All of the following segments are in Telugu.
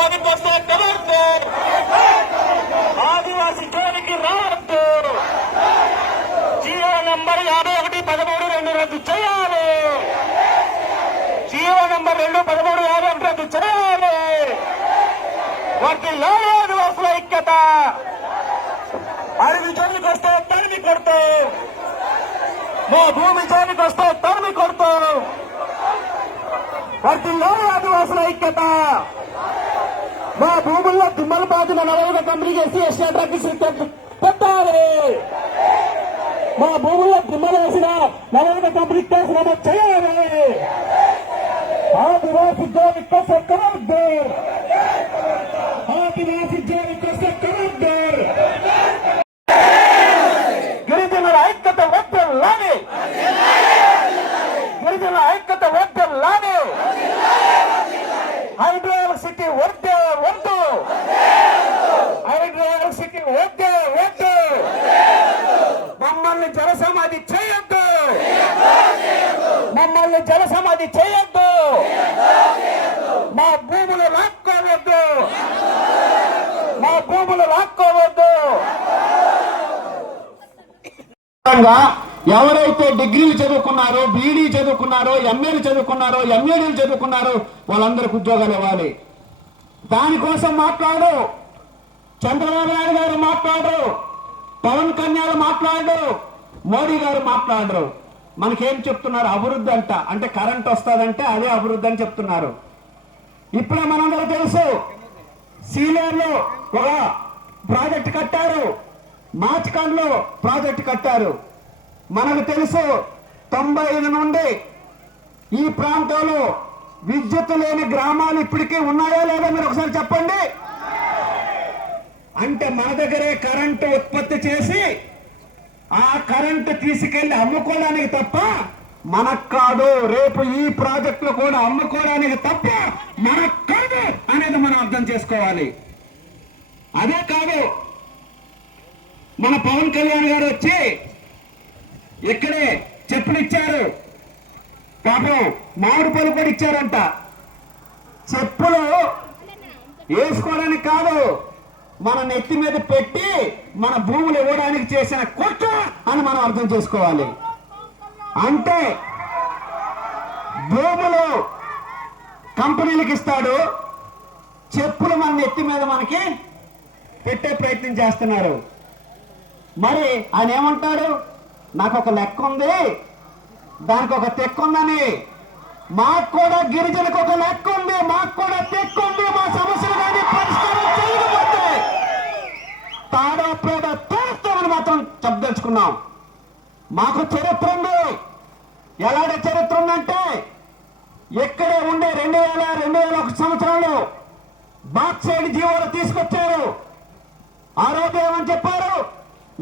జోలికి వస్తే కలర్దర్ ఆదివాసి జోలికి రావద్దు. జీవో నంబర్ యాభై ఒకటి పదమూడు రెండు రద్దు చేయాలి. జీవో నంబర్ రెండు పదమూడు యాభై ఒకటి రద్దు చేయాలి. వాటి ఆదివాసుల ఐక్యత. అడవి జోలికి వస్తే తరిమి కొడతాం. మా భూమి జోలికి వస్తే తరిమి కొడతాం. వాటి ఆదివాసుల ఐక్యత. భూముల్లో తుమ్మల బాధలు నలభై కంపెనీ చేసి ఎస్టీ ట్రక్ పెట్టాలి మా భూముల్లో తుమ్మలు వేసిన నలభై కంపెనీ కేసు నమోదు చేయాలి. ఆదివాసి జోలి కోసం కలర్దర్ ఆదివాసి జోలి కోసం కలర్దర్ గిరిజనుల ఐక్యత వద్దలానే గిరిజనుల ఐక్యత వద్దలానే హైదరాబాద్ సిటీ వద్దు వద్దు. హైడ్రోల్ వద్దు వద్దు. మమ్మల్ని జలసమాధి చేయొద్దు. మమ్మల్ని జలసమాధి చేయొద్దు. మా భూములు లాక్కోవద్దు. మా భూములు లాక్కోవద్దు. ఎవరైతే డిగ్రీలు చదువుకున్నారో బీడీ చదువుకున్నారో ఎంఏలు చదువుకున్నారో ఎంఏడీలు చదువుకున్నారో వాళ్ళందరికి ఉద్యోగాలు ఇవ్వాలి. దానికోసం మాట్లాడు. చంద్రబాబు నాయుడు గారు మాట్లాడరు. పవన్ కళ్యాణ్ మాట్లాడరు. మోడీ గారు మాట్లాడరు. మనకేం చెప్తున్నారు? అభివృద్ధి అంట. అంటే కరెంట్ వస్తుందంటే అదే అభివృద్ధి అని చెప్తున్నారు. ఇప్పుడే మనందరూ తెలుసు సీలేరులో ఒక ప్రాజెక్ట్ కట్టారు. మాచికాండ్లో ప్రాజెక్ట్ కట్టారు. మనకు తెలుసు తొంభై నుండి ఈ ప్రాంతంలో విద్యుత్ లేని గ్రామాలు ఇప్పటికీ ఉన్నాయా లేదా మీరు ఒకసారి చెప్పండి? అంటే మన దగ్గరే కరెంటు ఉత్పత్తి చేసి ఆ కరెంటు తీసుకెళ్ళి అమ్ముకోవడానికి తప్ప మనకు కాదు. రేపు ఈ ప్రాజెక్టులు కూడా అమ్ముకోవడానికి తప్ప మనకు కాదు అనేది మనం అర్థం చేసుకోవాలి. అదే కాదు మన పవన్ కళ్యాణ్ గారు వచ్చి ఇక్కడే చెప్పులు ఇచ్చారు పాపం మామిడి పళ్ళు కూడా ఇచ్చారంట. చెప్పులు వేసుకోవడానికి కాదు మన నెత్తి మీద పెట్టి మన భూములు ఇవ్వడానికి చేసిన కుట్ర అని మనం అర్థం చేసుకోవాలి. అంటే భూములు కంపెనీలకు ఇస్తాడు చెప్పులు మన నెత్తి మీద మనకి పెట్టే ప్రయత్నం చేస్తున్నారు. మరి ఆయన ఏమంటాడు? నాకు ఒక లెక్క ఉంది. దానికి ఒక తెక్క ఉందని మాకు కూడా గిరిజనకు ఒక లెక్క ఉంది మాకు కూడా తెక్కుంది. మా సమస్యలు కానీ పరిష్కారం చేయకపోతే తాడా పేద తోస్తామని మాత్రం చెప్పదలుచుకున్నాం. మాకు చరిత్ర ఉంది. ఎలాంటి చరిత్ర ఉందంటే ఇక్కడే ఉండే రెండు వేల రెండు వేల ఒక సంవత్సరంలో బాక్సైడ్ జీవోలు తీసుకొచ్చారు ఆ రోజు ఏమని చెప్పారు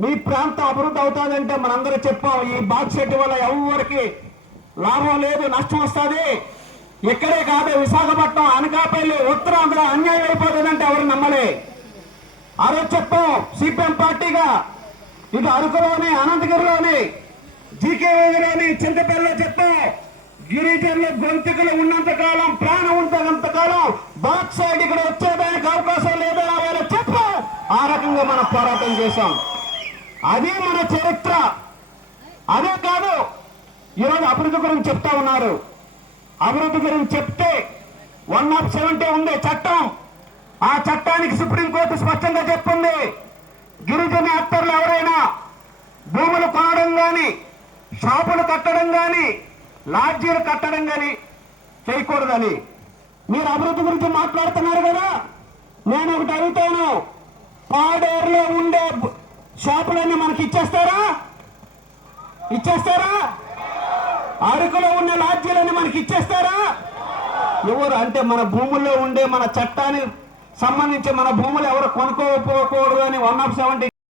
మీ ప్రాంతం అభివృద్ధి అవుతుందంటే మనందరూ చెప్పాం ఈ బాక్సెట్ వల్ల ఎవరికి లాభం లేదు నష్టం వస్తుంది. ఇక్కడే కాదు విశాఖపట్నం అనకాపల్లి ఉత్తరాంధ్ర అన్యాయం అయిపోతుందంటే ఎవరు నమ్మలే. ఆ రోజు చెప్పాం సిపిఎం పార్టీగా ఇటు అరకులోని అనంతగిరిలోని జీకేలోని చింతపల్లిలో చెప్పాం గిరిజనుల గొంతుకులు ఉన్నంత కాలం ప్రాణం ఉన్నంత కాలం బాక్సైడ్ ఇక్కడ వచ్చేదానికి అవకాశం లేదని ఆయన చెప్పాం. ఆ రకంగా మనం పోరాటం చేశాం. అదే మన చరిత్ర. అదే కాదు ఈరోజు అభివృద్ధి గురించి చెప్తా ఉన్నారు. అభివృద్ధి గురించి చెప్తే వన్ ఆఫ్ సెవెంటీ ఉండే చట్టం. ఆ చట్టానికి సుప్రీంకోర్టు స్పష్టంగా చెప్పింది. గిరిజన యాక్టర్లు ఎవరైనా భూములు కొనడం కానీ షాపులు కట్టడం కానీ లాడ్జీలు కట్టడం కానీ చేయకూడదని. మీరు అభివృద్ధి గురించి మాట్లాడుతున్నారు కదా? నేను ఒకటి అడుగుతాను. పాడేరులో ఉండే షాపులన్నీ మనకి ఇచ్చేస్తారా? ఇచ్చేస్తారా? అరకులో ఉన్న లాడ్జీలన్నీ మనకి ఇచ్చేస్తారా? ఎవరు అంటే మన భూముల్లో ఉండే మన చట్టానికి సంబంధించి మన భూములు ఎవరు కొనుక్కోకూడదు అని వన్ ఆఫ్ సెవెంటీ